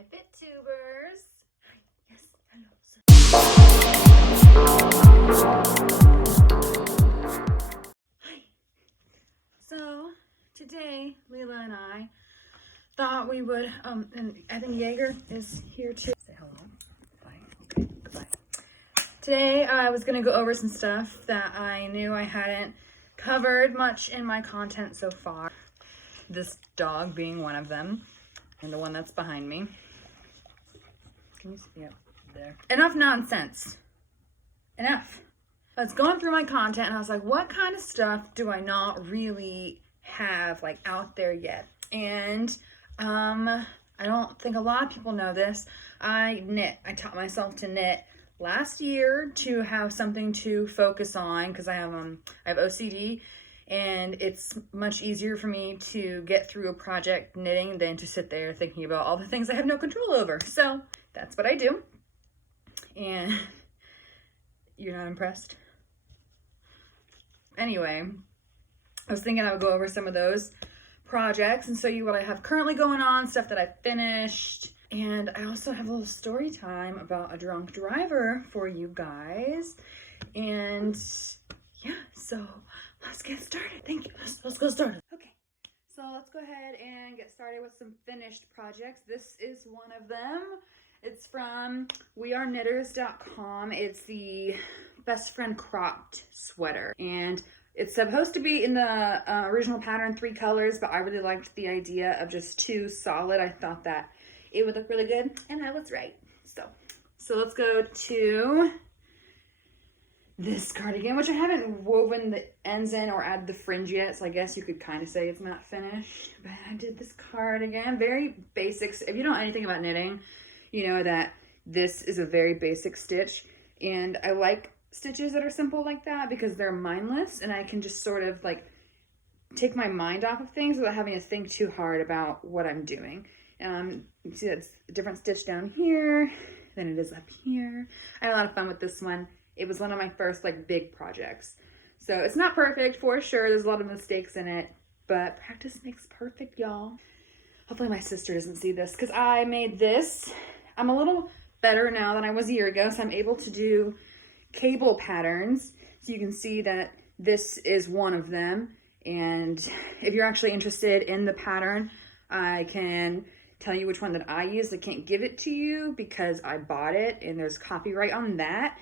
Hi, FitTubers. Yes, hello. Hi. So today, Leela and I thought we would, and I think Jaeger is here too. Say hello. Bye. Okay, goodbye. Today, I was gonna go over some stuff that I knew I hadn't covered much in my content so far. This dog being one of them, and the one that's behind me. Can you see it there? Enough nonsense. Enough. I was going through my content and I was like, what kind of stuff do I not really have like out there yet? And I don't think a lot of people know this. I knit. I taught myself to knit last year to have something to focus on because I have OCD, and it's much easier for me to get through a project knitting than to sit there thinking about all the things I have no control over. So that's what I do. And you're not impressed? Anyway, I was thinking I would go over some of those projects and show you what I have currently going on, stuff that I finished. And I also have a little story time about a drunk driver for you guys. And yeah, so let's get started. Thank you. Let's go started. Okay, so let's go ahead and get started with some finished projects. This is one of them. It's from weareknitters.com. It's the best friend cropped sweater, and it's supposed to be in the original pattern 3 colors, but I really liked the idea of just 2 solid. I thought that it would look really good, and I was right. So let's go to this cardigan, which I haven't woven the ends in or added the fringe yet, so I guess you could kind of say it's not finished. But I did this cardigan, very basics. If you don't know anything about knitting, you know that this is a very basic stitch, and I like stitches that are simple like that because they're mindless, and I can just sort of like take my mind off of things without having to think too hard about what I'm doing. You see that's a different stitch down here than it is up here. I had a lot of fun with this one. It was one of my first like big projects. So it's not perfect for sure. There's a lot of mistakes in it, but practice makes perfect, y'all. Hopefully my sister doesn't see this because I made this. I'm a little better now than I was a year ago, so I'm able to do cable patterns. So you can see that this is one of them. And if you're actually interested in the pattern, I can tell you which one that I use. I can't give it to you because I bought it and there's copyright on that.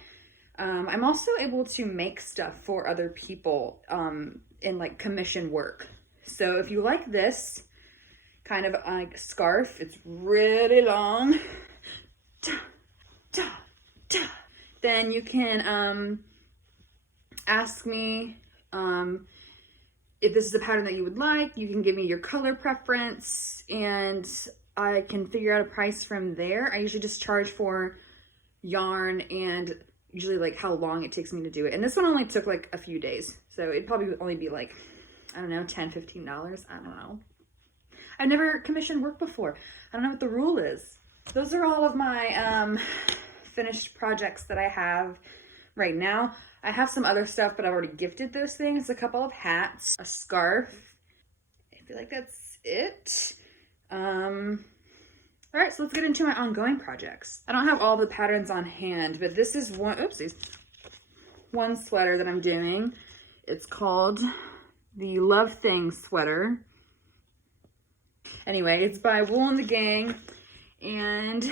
I'm also able to make stuff for other people in like commission work. So if you like this kind of like scarf, it's really long, then you can ask me if this is a pattern that you would like. You can give me your color preference and I can figure out a price from there. I usually just charge for yarn and usually like how long it takes me to do it. And this one only took like a few days. So it'd probably only be like, I don't know, $10, $15. I don't know. I've never commissioned work before. I don't know what the rule is. Those are all of my finished projects that I have right now. I have some other stuff, but I've already gifted those things. A couple of hats, a scarf. I feel like that's it. All right, so let's get into my ongoing projects. I don't have all the patterns on hand, but this is one, oopsies, one sweater that I'm doing. It's called the Love Thing sweater. Anyway, it's by Wool and the Gang, and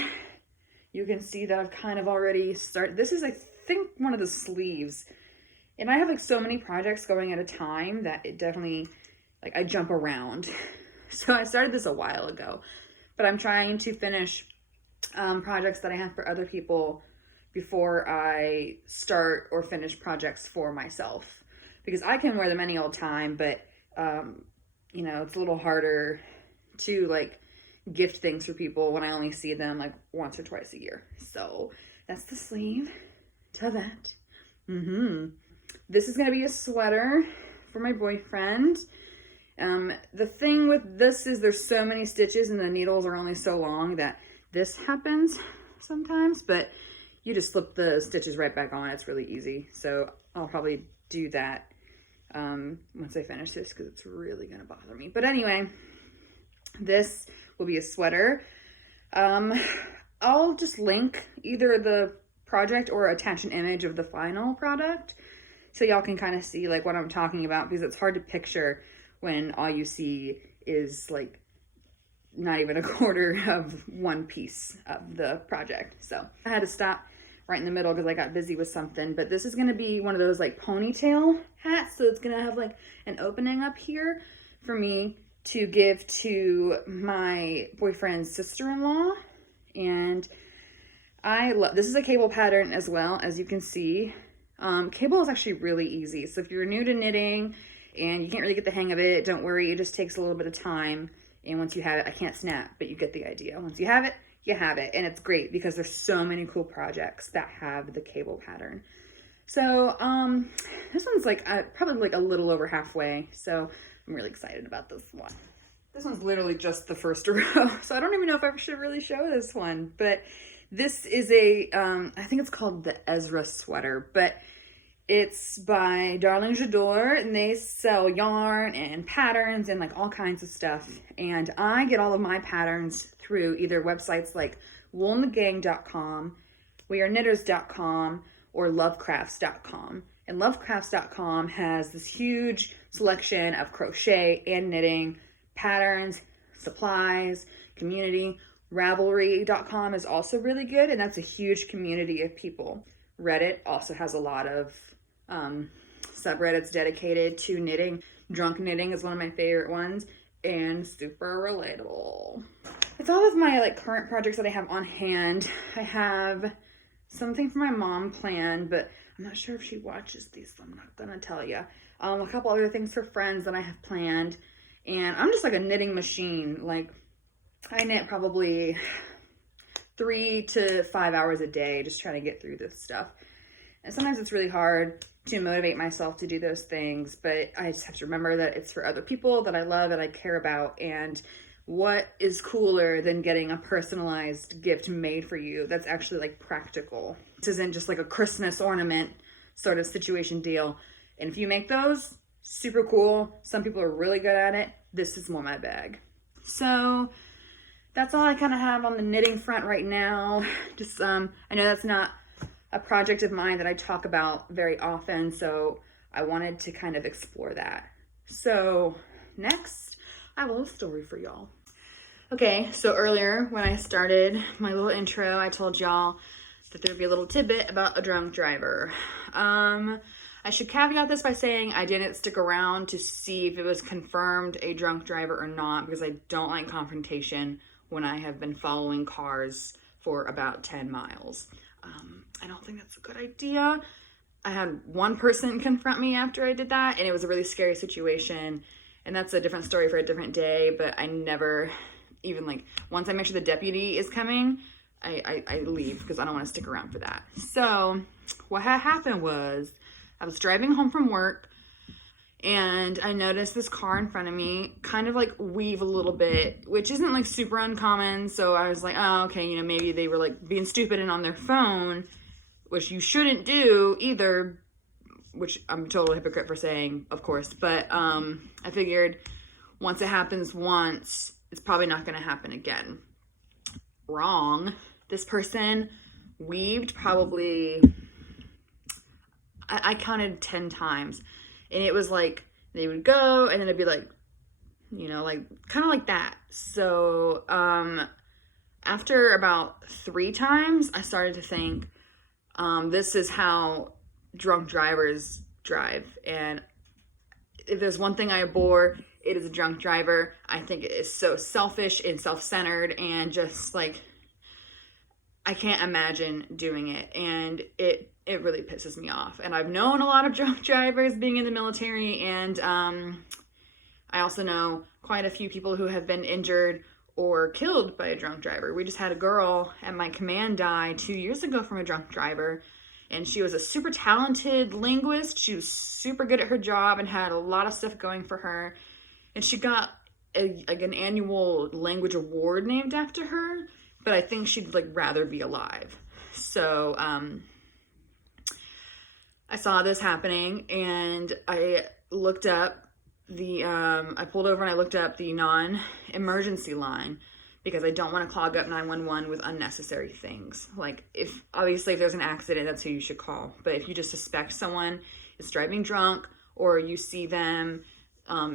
you can see that I've kind of already started. This is, I think, one of the sleeves, and I have like so many projects going at a time that it definitely, like, I jump around. So I started this a while ago, but I'm trying to finish projects that I have for other people before I start or finish projects for myself, because I can wear them any old time, but you know, it's a little harder to like gift things for people when I only see them like once or twice a year. So that's the sleeve to that. This is gonna be a sweater for my boyfriend. The thing with this is there's so many stitches and the needles are only so long that this happens sometimes, but you just slip the stitches right back on. It's really easy. So I'll probably do that once I finish this because it's really gonna bother me. But anyway, this will be a sweater. I'll just link either the project or attach an image of the final product so y'all can kind of see like what I'm talking about, because it's hard to picture when all you see is like not even a quarter of one piece of the project. So I had to stop right in the middle because I got busy with something. But this is going to be one of those like ponytail hats. So it's going to have like an opening up here for me to give to my boyfriend's sister-in-law. And I love, this is a cable pattern as well, as you can see. Cable is actually really easy. So if you're new to knitting and you can't really get the hang of it, don't worry. It just takes a little bit of time. And once you have it, I can't snap, but you get the idea. Once you have it, you have it. And it's great because there's so many cool projects that have the cable pattern. So this one's like probably like a little over halfway. So I'm really excited about this one. This one's literally just the first row. So I don't even know if I should really show this one, but this is a, I think it's called the Ezra sweater, but it's by Darling J'adore, and they sell yarn and patterns and like all kinds of stuff. And I get all of my patterns through either websites like woolnthegang.com, weareknitters.com, or lovecrafts.com. And lovecrafts.com has this huge selection of crochet and knitting patterns, supplies, community. Ravelry.com is also really good, and that's a huge community of people. Reddit also has a lot of subreddits dedicated to knitting. Drunk knitting is one of my favorite ones, and super relatable. It's all of my like current projects that I have on hand. I have something for my mom planned, but I'm not sure if she watches these, so I'm not gonna tell you. A couple other things for friends that I have planned, and I'm just like a knitting machine. Like I knit probably 3 to 5 hours a day just trying to get through this stuff. And sometimes it's really hard to motivate myself to do those things, but I just have to remember that it's for other people that I love and I care about. And what is cooler than getting a personalized gift made for you that's actually like practical? This isn't just like a Christmas ornament sort of situation deal. And if you make those, super cool. Some people are really good at it. This is more my bag. So that's all I kind of have on the knitting front right now. Just, I know that's not a project of mine that I talk about very often, so I wanted to kind of explore that. So next, I have a little story for y'all. Okay, so earlier when I started my little intro, I told y'all that there'd be a little tidbit about a drunk driver. I should caveat this by saying I didn't stick around to see if it was confirmed a drunk driver or not, because I don't like confrontation when I have been following cars for about 10 miles. I don't think that's a good idea. I had one person confront me after I did that, and it was a really scary situation, and that's a different story for a different day. But I never even, like, once I make sure the deputy is coming, I leave because I don't want to stick around for that. So what had happened was I was driving home from work, and I noticed this car in front of me kind of like weave a little bit, which isn't like super uncommon. So I was like, oh, okay, you know, maybe they were like being stupid and on their phone, which you shouldn't do either, which I'm a total hypocrite for saying, of course. But I figured once it happens once, it's probably not going to happen again. Wrong. This person weaved probably, I counted 10 times. And it was like, they would go, and then it'd be like, you know, like, kind of like that. So, after about 3 times, I started to think, this is how drunk drivers drive. And if there's one thing I abhor, it is a drunk driver. I think it is so selfish and self-centered, and just like, I can't imagine doing it. And it really pisses me off. And I've known a lot of drunk drivers being in the military, and I also know quite a few people who have been injured or killed by a drunk driver. We just had a girl at my command die 2 years ago from a drunk driver, and she was a super talented linguist. She was super good at her job and had a lot of stuff going for her, and she got an annual language award named after her, but I think she'd like rather be alive. So I saw this happening, and I looked up the, I pulled over and I looked up the non-emergency line, because I don't want to clog up 911 with unnecessary things. Like, obviously if there's an accident, that's who you should call. But if you just suspect someone is driving drunk, or you see them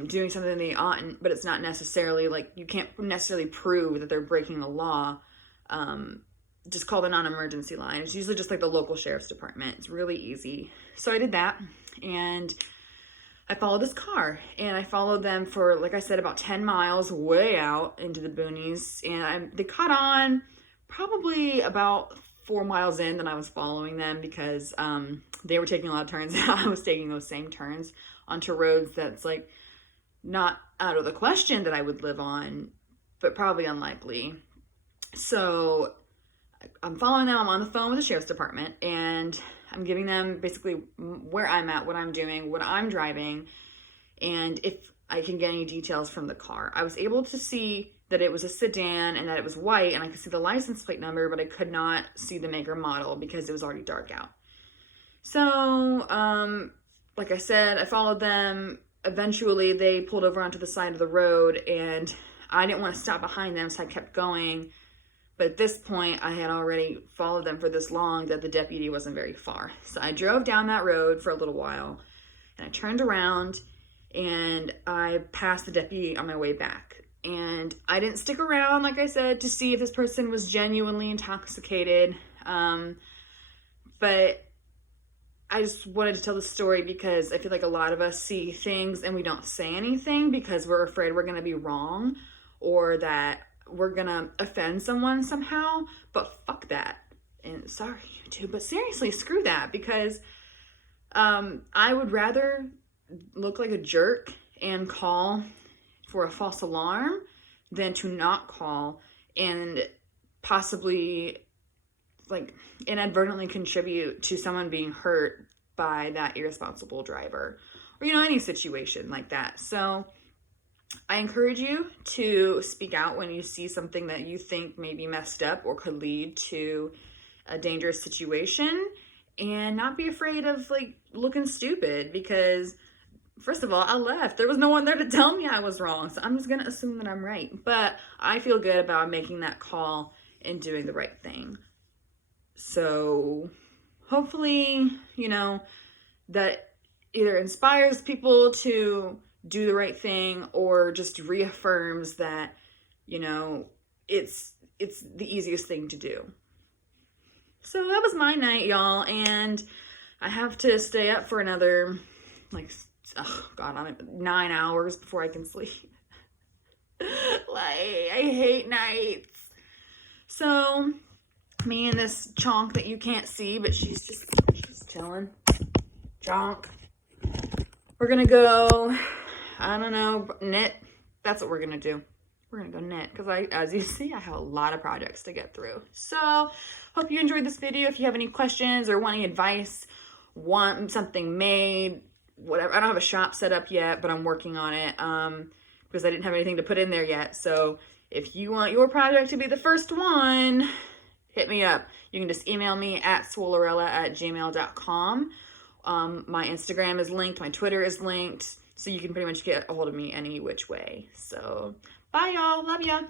doing something they oughtn't, but it's not necessarily, like, you can't necessarily prove that they're breaking the law, just call the non-emergency line. It's usually just like the local sheriff's department. It's really easy. So I did that, and I followed this car, and I followed them for, like I said, about 10 miles way out into the boonies, and they caught on probably about 4 miles in that I was following them, because they were taking a lot of turns, and I was taking those same turns onto roads that's, like, not out of the question that I would live on, but probably unlikely. So I'm following them. I'm on the phone with the sheriff's department, and I'm giving them basically where I'm at, what I'm doing, what I'm driving, and if I can get any details from the car. I was able to see that it was a sedan and that it was white, and I could see the license plate number, but I could not see the make or model because it was already dark out. So, like I said, I followed them. Eventually, they pulled over onto the side of the road, and I didn't want to stop behind them, so I kept going. But at this point, I had already followed them for this long that the deputy wasn't very far. So I drove down that road for a little while, and I turned around, and I passed the deputy on my way back. And I didn't stick around, like I said, to see if this person was genuinely intoxicated. But I just wanted to tell the story because I feel like a lot of us see things and we don't say anything because we're afraid we're going to be wrong, or that we're going to offend someone somehow. But fuck that. And sorry, YouTube, but seriously, screw that, because I would rather look like a jerk and call for a false alarm than to not call and possibly, like, inadvertently contribute to someone being hurt by that irresponsible driver, or, you know, any situation like that. So I encourage you to speak out when you see something that you think may be messed up or could lead to a dangerous situation, and not be afraid of, like, looking stupid, because first of all, I left. There was no one there to tell me I was wrong, so I'm just gonna assume that I'm right. But I feel good about making that call and doing the right thing. So hopefully, you know, that either inspires people to do the right thing, or just reaffirms that, you know, it's the easiest thing to do. So that was my night, y'all, and I have to stay up for another, like, oh God, 9 hours before I can sleep. Like, I hate nights. So me and this chonk that you can't see, but she's chilling. Chonk. We're gonna go, I don't know, knit. That's what we're gonna do. We're gonna go knit, because as you see, I have a lot of projects to get through. So hope you enjoyed this video. If you have any questions or want any advice, want something made, whatever. I don't have a shop set up yet, but I'm working on it because I didn't have anything to put in there yet. So if you want your project to be the first one, hit me up. You can just email me at swolerella@gmail.com. My Instagram is linked. My Twitter is linked. So you can pretty much get a hold of me any which way. So bye, y'all. Love ya.